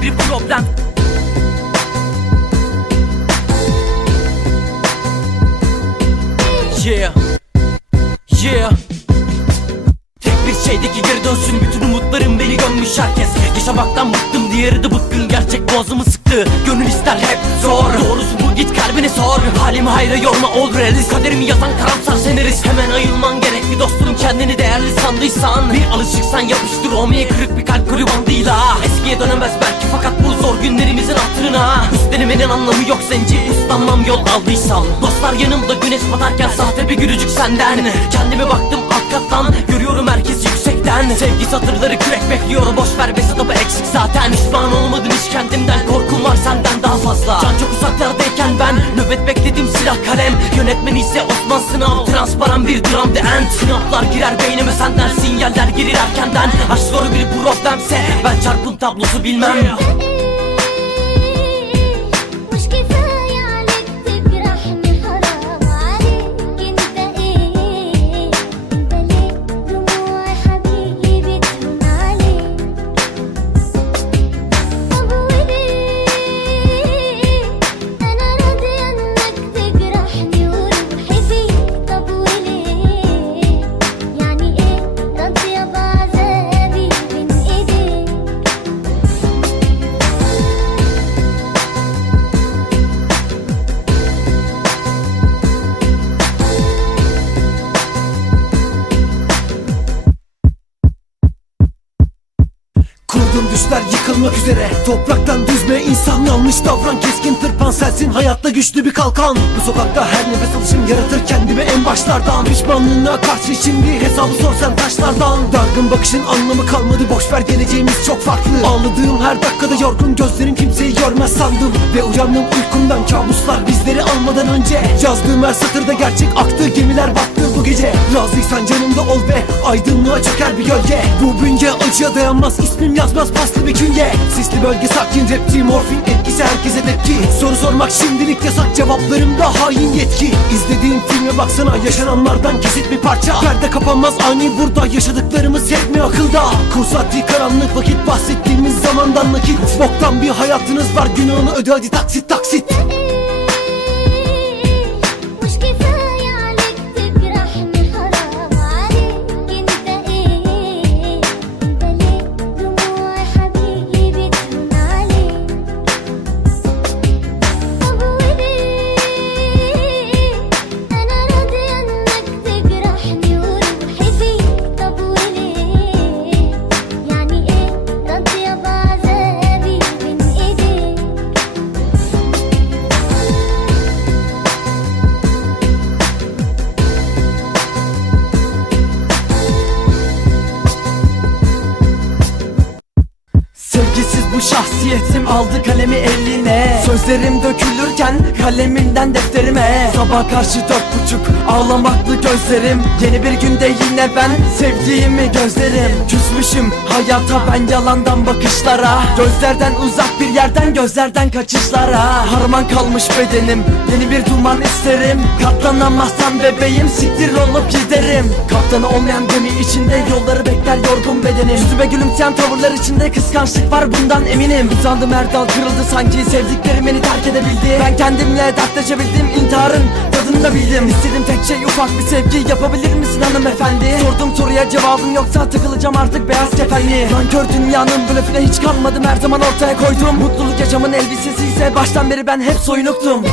aşkları bir problem. Yeah, yeah. Tek bir şeydeki geri dönsün, bütün umutlarım beni gömmüş herkes. Yaşamaktan bıktım, diğeri de bıkkın, gerçek boğazımı sıktı. Gönül ister hep zor, doğrusu bu, git kalbine sor. Halimi hayra yorma, ol realist. Kaderimi yazan karamsar senarist. Hemen ayılman gerek bir dostum, kendini değerli sandıysan. Bir alışıksan yapıştır olmaya, kırık bir kalp kuru bandıyla. Eskiye dönemez belki, fakat bu zor günlerimizin hatırına. Üstlenemenin anlamı yok, zenci uslanmam yol aldıysam. Dostlar yanımda güneş batarken sahte bir gülücük senden. Kendime baktım alt kattan, görüyorum herkes yüksekten. Sevgi satırları kürek bekliyor, boş ver be satabı eksik zaten. Pişman olmadım hiç kendimden, korkum var senden daha fazla. Can çok uzaklardayken ben nöbet bekledim, silah kalem. Yönetmen ise Osman Sınav, transparan bir dram the end. Sınavlar girer beynime senden, sinyaller gelir erkenden. Aşk zoru bir problemse ben çarpım tablosu bilmem. Kurdum düşler yıkılmak üzere, topraktan düzme insan. Yanlış davran, keskin tırpan sensin, hayatta güçlü bir kalkan. Bu sokakta her nefes alışım yaratır kendimi en başlardan. Pişmanlığına karşı şimdi hesabı sor sen taşlardan. Dargın bakışın anlamı kalmadı, boşver geleceğimiz çok farklı. Ağladığım her dakikada yorgun gözlerim kimseyi görmez sandım. Ve uyandım uykumdan, kabuslar bizleri almadan önce. Yazdığım her satırda gerçek aktı, gemiler battı bu gece. Razıysan canımda ol ve aydınlığa çöker bir gölge. Bu bünye acıya dayanmaz, ismim yazmaz paslı bir künye. Sisli bölge sakin, rapçi morfin etkisi herkese tepki. Soru sormak şimdilik yasak, cevaplarımda hain yetki. İzlediğin filme baksana, yaşananlardan kesit bir parça. Perde kapanmaz ani burada, yaşadıklarımız hep mi akılda? Kursatli karanlık vakit, bahsettiğimiz zamandan nakit. Boktan bir hayatınız var, günahını öde hadi taksit taksit. Sevgisiz bu şahsiyetim aldı kalemi eline. Sözlerim dökülürken kalemimden defterime. Sabah karşı 4:30 ağlamaklı gözlerim. Yeni bir günde yine ben sevdiğimi gözlerim. Küsmüşüm hayata ben yalandan bakışlara. Gözlerden uzak bir yerden, gözlerden kaçışlara. Harman kalmış bedenim, yeni bir duman isterim. Katlanamazsam bebeğim siktir olup giderim. Kaptanı olmayan gemi içinde yolları bekler yorgun bedenim. Yüzüme gülümseyen tavırlar içinde kıskançlık var, bundan eminim. Uzandım her dal kırıldı sanki, sevdiklerim beni terk edebildi. Ben kendimle dertleşebildim, intiharın tadını da bildim. İstedim tek şey ufak bir sevgi, yapabilir misin hanımefendi? Sordum soruya cevabım yoksa takılacağım artık beyaz kefenli. Nankör dünyanın blöfüne hiç kanmadım, her zaman ortaya koydum. Mutluluk yaşamın elbisesi ise baştan beri ben hep soyunuktum.